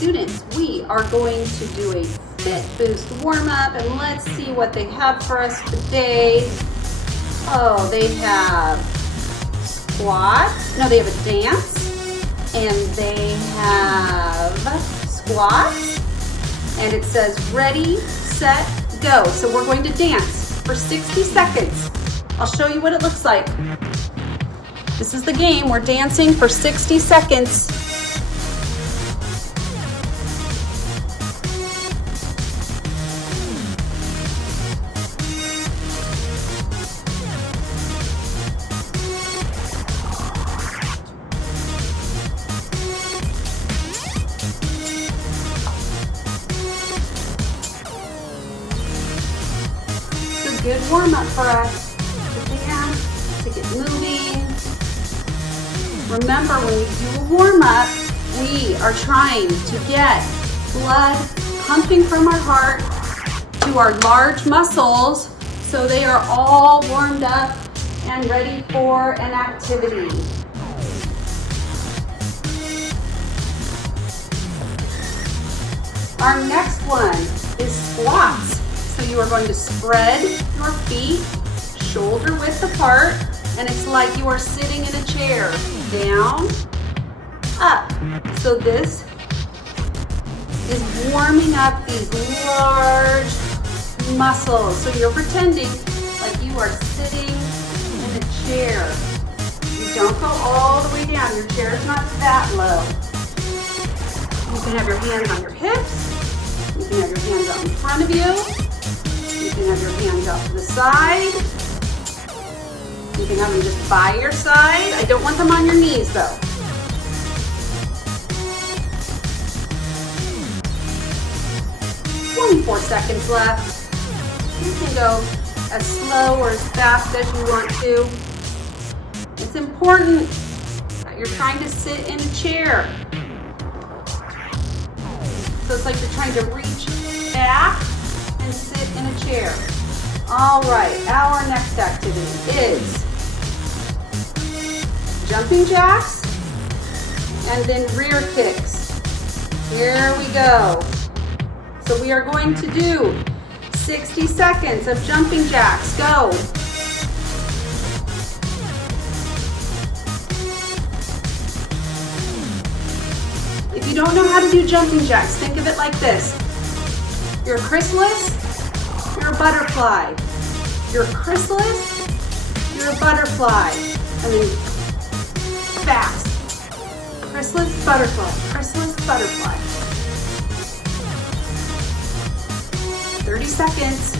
students, we are going to do a Fit Boost warm-up, and let's see what they have for us today. Oh, they have squats. No, they have a dance, and they have squats, and it says ready, set, go. So we're going to dance for 60 seconds. I'll show you what it looks like. This is the game. We're dancing for 60 seconds. It's a good warm-up for us to dance, to get moving. Remember, when we do a warm-up, we are trying to get blood pumping from our heart to our large muscles so they are all warmed up and ready for an activity. Our next one is squats. So you are going to spread your feet shoulder width apart, and it's like you are sitting in a chair. Down, up. So this is warming up these large muscles. So you're pretending like you are sitting in a chair. You don't go all the way down. Your chair is not that low. You can have your hands on your hips. You can have your hands out in front of you. You can have your hands out to the side. You can have them just by your side. I don't want them on your knees though. "24 seconds left. You can go as slow or as fast as you want to. It's important that you're trying to sit in a chair. So it's like you're trying to reach back and sit in a chair. All right, our next activity is jumping jacks and then rear kicks. Here we go. So we are going to do 60 seconds of jumping jacks. Go. If you don't know how to do jumping jacks, think of it like this. You're a chrysalis, you're a butterfly. You're a chrysalis, you're a butterfly. And then fast. Chrysalis, butterfly, chrysalis, butterfly. 30 seconds.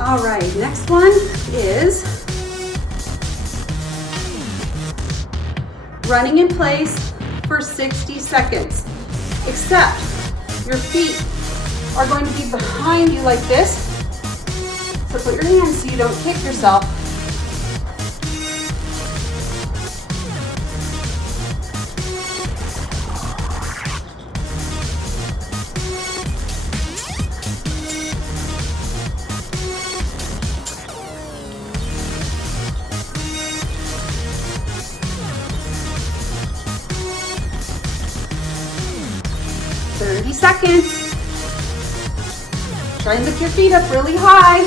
All right, next one is running in place for 60 seconds, except your feet are going to be behind you like this. So put your hands so you don't kick yourself. Seconds. Try and lift your feet up really high.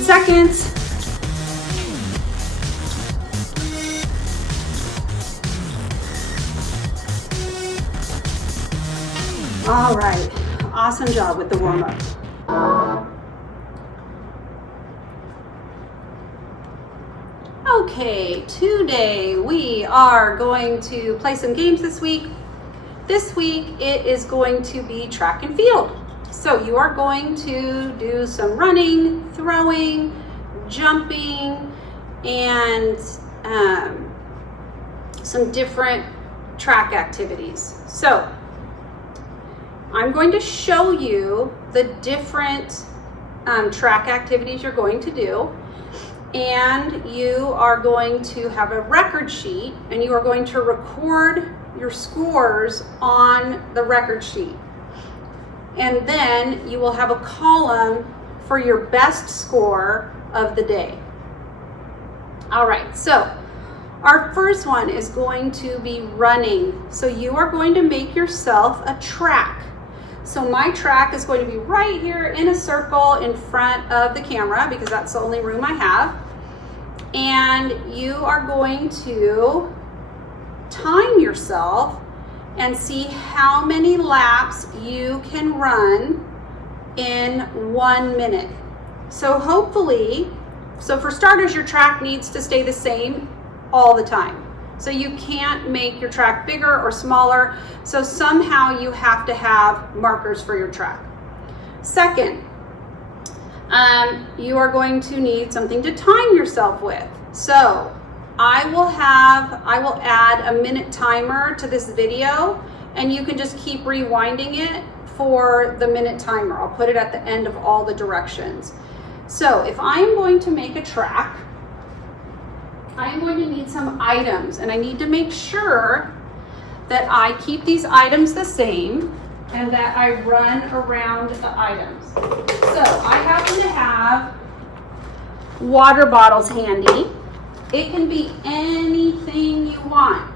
Seconds. All right, awesome job with the warm-up. Okay, today we are going to play some games this week. This week it is going to be track and field. So you are going to do some running, throwing, jumping and some different track activities. So I'm going to show you the different track activities you're going to do, and you are going to have a record sheet, and you are going to record your scores on the record sheet. And then you will have a column for your best score of the day. All right, so our first one is going to be running. So you are going to make yourself a track. So my track is going to be right here in a circle in front of the camera because that's the only room I have. And you are going to time yourself and see how many laps you can run in 1 minute. So hopefully, so for starters, your track needs to stay the same all the time. So you can't make your track bigger or smaller. So somehow you have to have markers for your track. Second, you are going to need something to time yourself with. So I will add a minute timer to this video, and you can just keep rewinding it for the minute timer. I'll put it at the end of all the directions. So if I'm going to make a track, I'm going to need some items, and I need to make sure that I keep these items the same and that I run around the items. So I happen to have water bottles handy. It can be anything you want.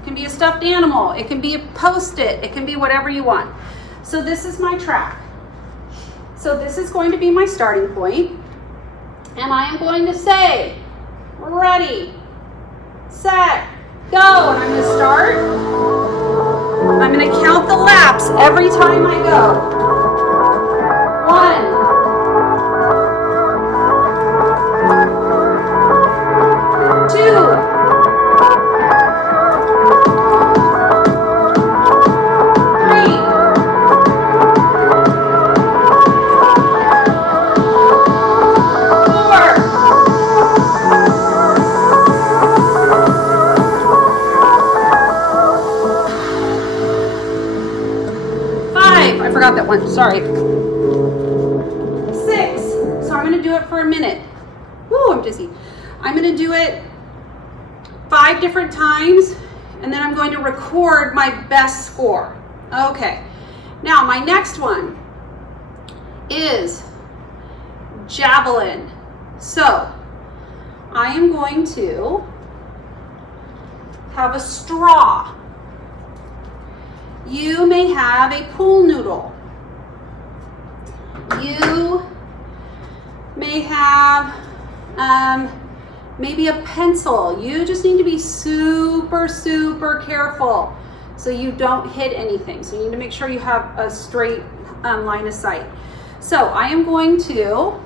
It can be a stuffed animal. It can be a Post-it. It can be whatever you want. So this is my track. So this is going to be my starting point. And I am going to say, ready, set, go. And I'm going to start. I'm going to count the laps every time I go. 1, 2, 5. I forgot that one, sorry. 6. So I'm going to do it for a minute. Woo, I'm dizzy. I'm going to do it 5 different times, and then I'm going to record my best score. Okay. Now my next one is javelin. So I am going to have a straw. You may have a pool noodle. You may have maybe a pencil. You just need to be super, super careful so you don't hit anything. So you need to make sure you have a straight line of sight. So I am going to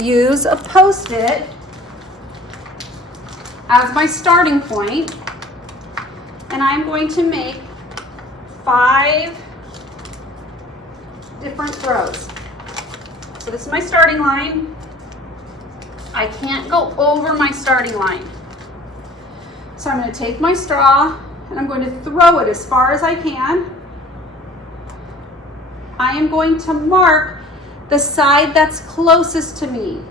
use a Post-it as my starting point, and I'm going to make 5 different throws. So this is my starting line. I can't go over my starting line. So I'm going to take my straw and I'm going to throw it as far as I can. I am going to mark the side that's closest to me.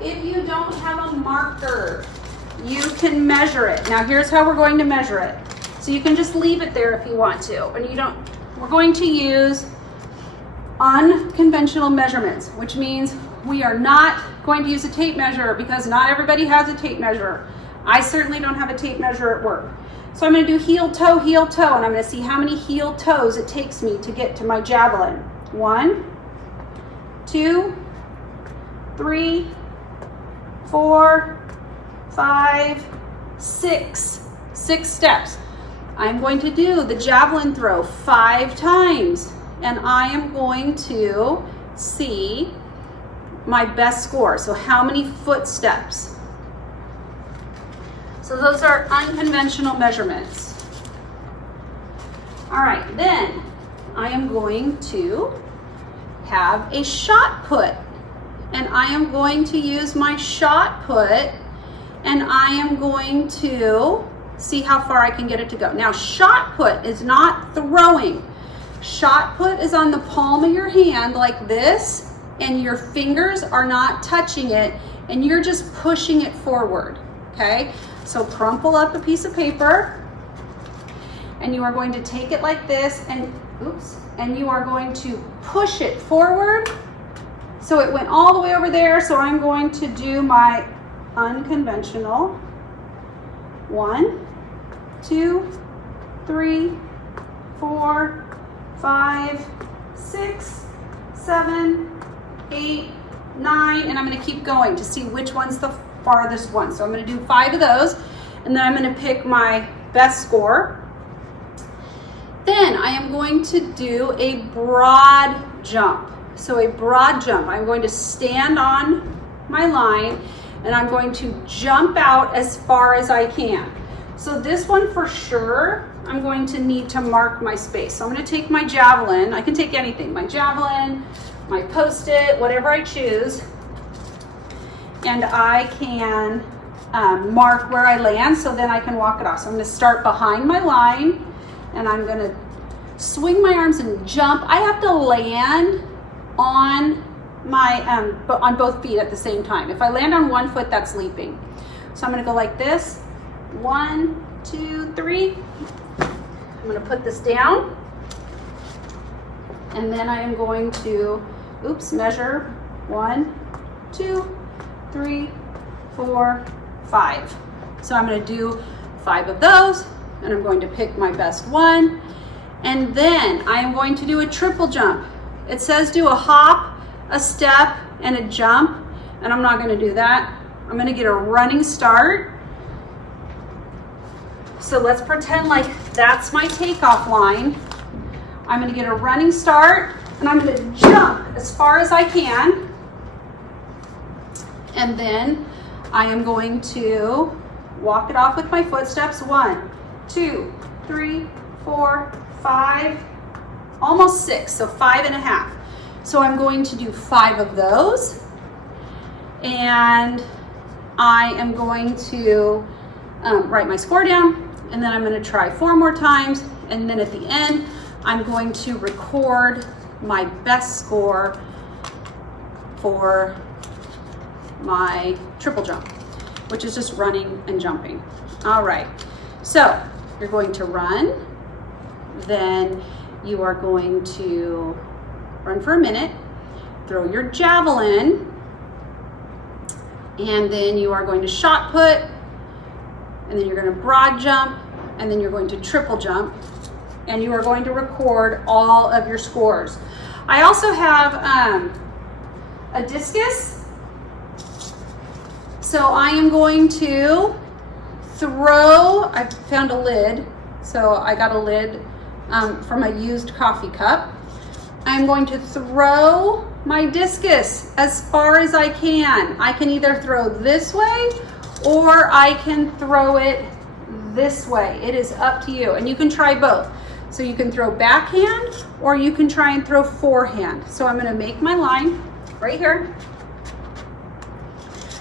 If you don't have a marker, you can measure it. Now here's how we're going to measure it. So you can just leave it there if you want to, and you don't. We're going to use unconventional measurements, which means we are not going to use a tape measure because not everybody has a tape measure. I certainly don't have a tape measure at work. So I'm going to do heel toe, and I'm going to see how many heel toes it takes me to get to my javelin. 1, 2, 3, 4, 5, 6. 6 steps. I'm going to do the javelin throw 5 times, and I am going to see my best score. So how many footsteps? So those are unconventional measurements. All right, then I am going to have a shot put. And I am going to use my shot put, and I am going to see how far I can get it to go. Now, shot put is not throwing. Shot put is on the palm of your hand like this, and your fingers are not touching it, and you're just pushing it forward, okay? So crumple up a piece of paper, and you are going to take it like this, and and you are going to push it forward. So it went all the way over there, so I'm going to do my unconventional. 1, 2, 3, 4, 5, 6, 7, 8, 9, and I'm going to keep going to see which one's the farthest one. So I'm going to do 5 of those, and then I'm going to pick my best score. Then I am going to do a broad jump. So a broad jump, I'm going to stand on my line, and I'm going to jump out as far as I can. So this one for sure, I'm going to need to mark my space. So I'm going to take my javelin. I can take anything, my javelin, my Post-it, whatever I choose, and I can mark where I land, so then I can walk it off. So I'm going to start behind my line, and I'm going to swing my arms and jump. I have to land on my on both feet at the same time. If I land on one foot, that's leaping. So I'm going to go like this. 1, 2, 3. I'm going to put this down, and then I am going to measure 1, 2, 3, 4, 5. So I'm going to do 5 of those, and I'm going to pick my best one, and then I am going to do a triple jump. It says do a hop, a step, and a jump, and I'm not going to do that. I'm going to get a running start. So let's pretend like that's my takeoff line. I'm going to get a running start, and I'm going to jump as far as I can, and then I am going to walk it off with my footsteps. 1, 2, 3, 4, 5, almost 6, so 5.5. So I'm going to do 5 of those, and I am going to write my score down, and then I'm going to try 4 more times, and then at the end I'm going to record my best score for my triple jump, which is just running and jumping. All right, so you're going to run, then you are going to run for a minute, throw your javelin, and then you are going to shot put, and then you're going to broad jump, and then you're going to triple jump, and you are going to record all of your scores. I also have a discus, so I am going to throw, I found a lid, so I got a lid from a used coffee cup. I'm going to throw my discus as far as I can. I can either throw this way or I can throw it this way. It is up to you, and you can try both. So you can throw backhand or you can try and throw forehand. So I'm going to make my line right here.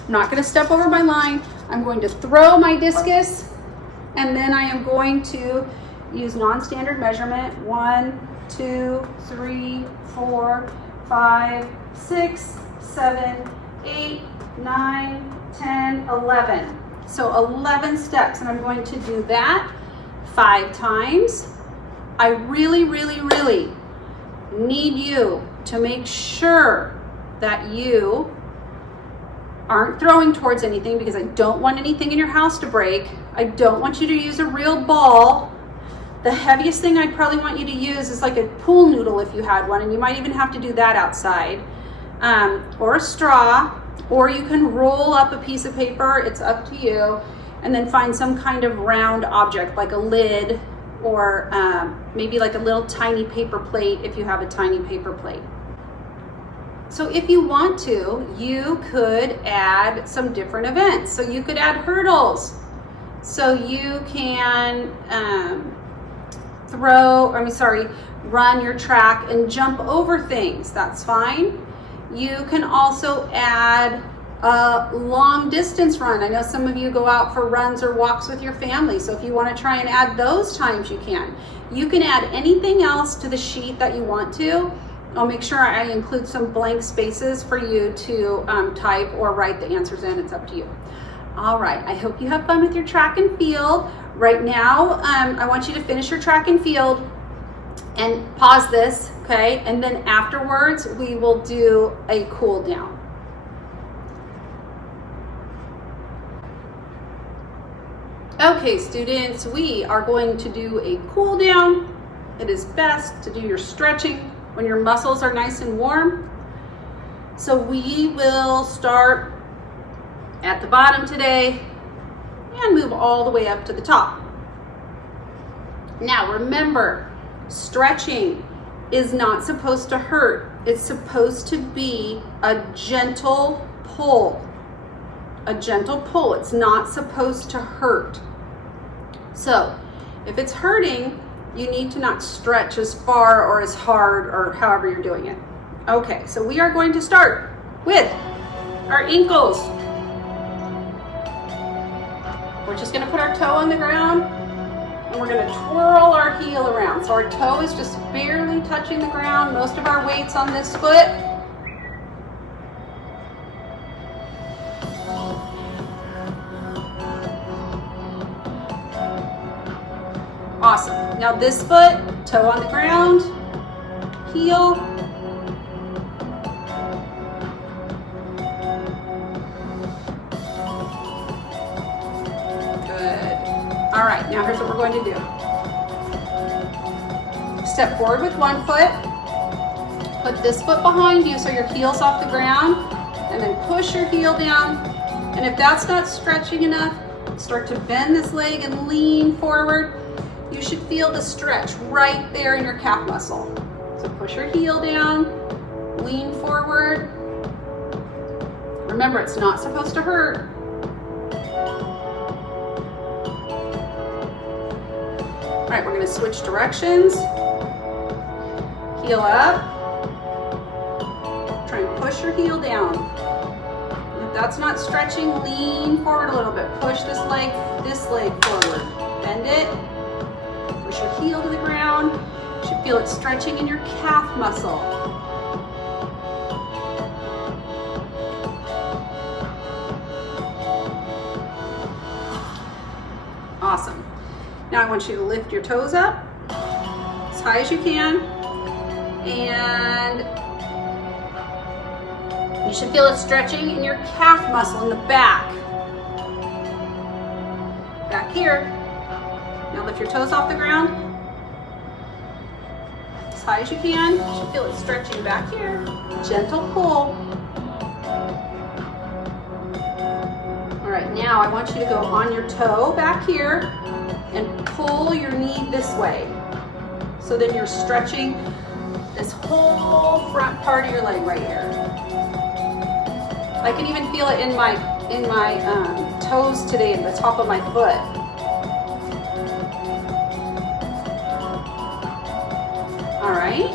I'm not going to step over my line. I'm going to throw my discus, and then I am going to use non-standard measurement. 1, 2, 3, 4, 5, 6, 7, 8, 9, 10, 11. So 11 steps, and I'm going to do that 5 times. I really, really, really need you to make sure that you aren't throwing towards anything, because I don't want anything in your house to break. I don't want you to use a real ball. The heaviest thing I'd probably want you to use is like a pool noodle if you had one, and you might even have to do that outside, or a straw, or you can roll up a piece of paper. It's up to you, and then find some kind of round object like a lid, or maybe like a little tiny paper plate if you have a tiny paper plate. So if you want to, you could add some different events. So you could add hurdles. So you can run your track and jump over things. That's fine. You can also add a long distance run. I know some of you go out for runs or walks with your family, so if you want to try and add those times, you can. You can add anything else to the sheet that you want to. I'll make sure I include some blank spaces for you to type or write the answers in. It's up to you. All right, I hope you have fun with your track and field. Right now, I want you to finish your track and field and pause this, okay? And then afterwards, we will do a cool down. Okay, students, we are going to do a cool down. It is best to do your stretching when your muscles are nice and warm. So we will start at the bottom today and move all the way up to the top. Now remember, stretching is not supposed to hurt. It's supposed to be a gentle pull. A gentle pull. It's not supposed to hurt. So if it's hurting, you need to not stretch as far or as hard or however you're doing it. Okay, so we are going to start with our ankles. We're just going to put our toe on the ground and we're going to twirl our heel around. So our toe is just barely touching the ground. Most of our weight's on this foot. Awesome. Now this foot, toe on the ground, heel. Good. All right, now here's what we're going to do. Step forward with one foot. Put this foot behind you so your heel's off the ground, and then push your heel down. And if that's not stretching enough, start to bend this leg and lean forward. You should feel the stretch right there in your calf muscle. So push your heel down, lean forward. Remember, it's not supposed to hurt. All right, we're going to switch directions. Heel up. Try and push your heel down. If that's not stretching, lean forward a little bit. Push this leg forward. Bend it. Push your heel to the ground. You should feel it stretching in your calf muscle. Awesome. Now I want you to lift your toes up as high as you can. And you should feel it stretching in your calf muscle in the back. Back here. Now lift your toes off the ground as high as you can. You should feel it stretching back here. Gentle pull. All right, now I want you to go on your toe back here and pull your knee this way. So then you're stretching this whole front part of your leg right here. I can even feel it in my toes today, in the top of my foot. All right,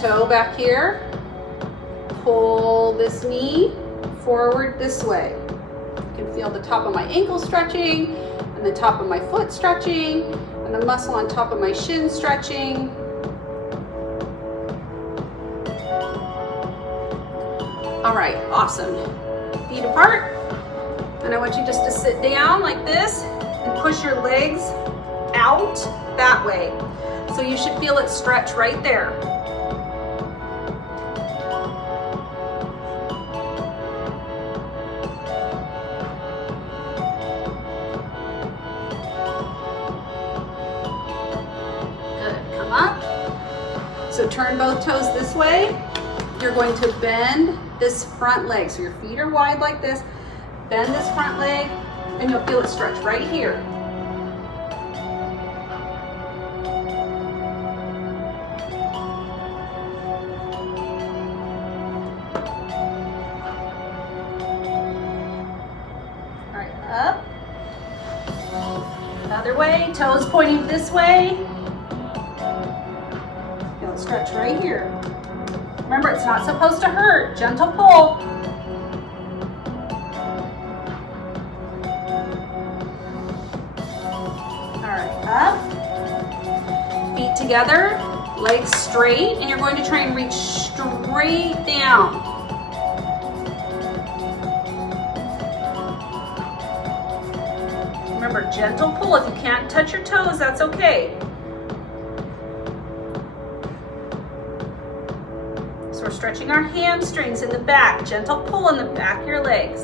toe back here. Pull this knee forward this way. You can feel the top of my ankle stretching, and the top of my foot stretching, and the muscle on top of my shin stretching. All right, awesome. Feet apart. And I want you just to sit down like this and push your legs out that way. So you should feel it stretch right there. Good, come up. So turn both toes this way. You're going to bend this front leg. So your feet are wide like this. Bend this front leg and you'll feel it stretch right here. All right, up. Other way, toes pointing this way. stretch right here. Remember, it's not supposed to hurt. Gentle pull. All right, up. Feet together, legs straight, and you're going to try and reach straight down. Remember, gentle pull. If you can't touch your toes, that's okay. So we're stretching our hamstrings in the back. Gentle pull in the back of your legs.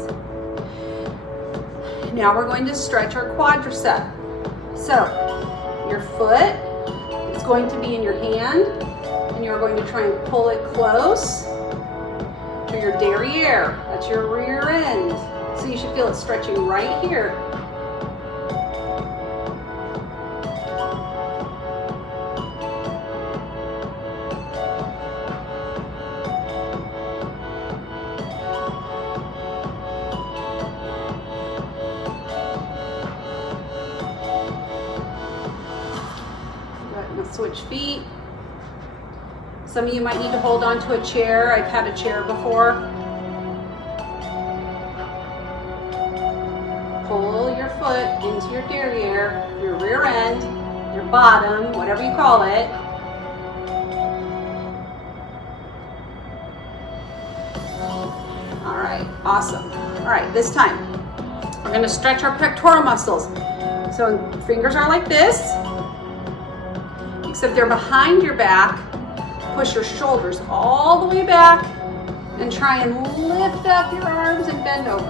Now we're going to stretch our quadricep. So your foot is going to be in your hand, and you're going to try and pull it close to your derriere. That's your rear end. So you should feel it stretching right here. Switch feet. Some of you might need to hold on to a chair. I've had a chair before. Pull your foot into your derriere, your rear end, your bottom, whatever you call it. All right, awesome. All right, this time we're going to stretch our pectoral muscles. So fingers are like this, except they're behind your back. Push your shoulders all the way back and try and lift up your arms and bend over.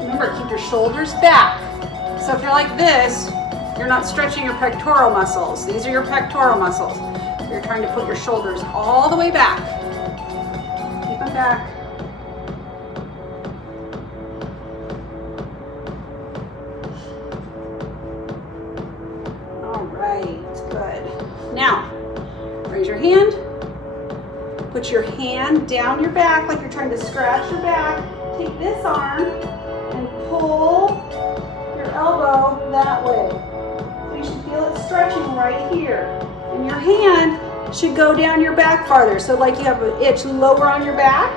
Remember, keep your shoulders back. So if you're like this, you're not stretching your pectoral muscles. These are your pectoral muscles. You're trying to put your shoulders all the way back. Keep them back. Now, raise your hand, put your hand down your back like you're trying to scratch your back. Take this arm and pull your elbow that way. So you should feel it stretching right here. And your hand should go down your back farther. So like you have an itch lower on your back.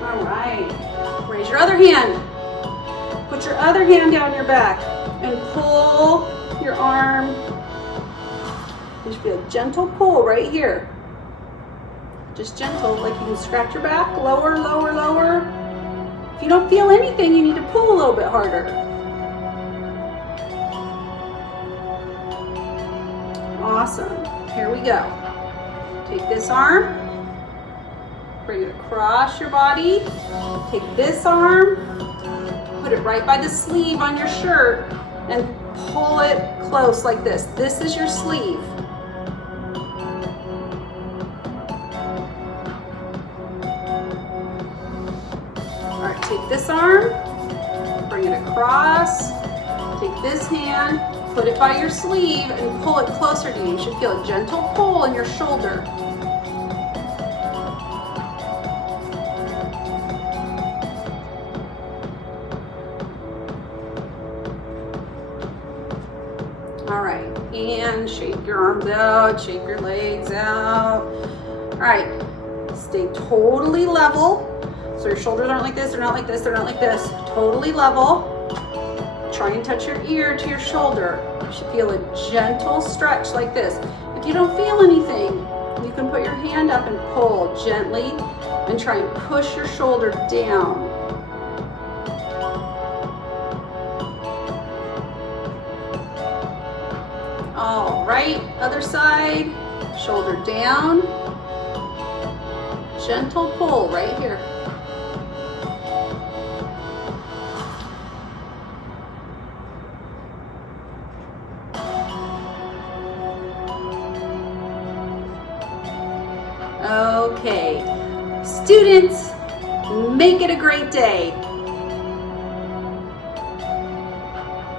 All right. Raise your other hand. Put your other hand down your back and pull your arm. You should feel a gentle pull right here. Just gentle, like you can scratch your back, lower, lower, lower. If you don't feel anything, you need to pull a little bit harder. Awesome. Here we go. Take this arm. Bring it across your body. Take this arm, put it right by the sleeve on your shirt, and pull it close like this. This is your sleeve. All right, take this arm, bring it across, take this hand, put it by your sleeve, and pull it closer to you. You should feel a gentle pull in your shoulder. All right, and shake your arms out, shake your legs out. All right, stay totally level. So your shoulders aren't like this, they're not like this, they're not like this. Totally level. Try and touch your ear to your shoulder. You should feel a gentle stretch like this. If you don't feel anything, you can put your hand up and pull gently and try and push your shoulder down. All right, other side, shoulder down, gentle pull right here. Okay, students, make it a great day.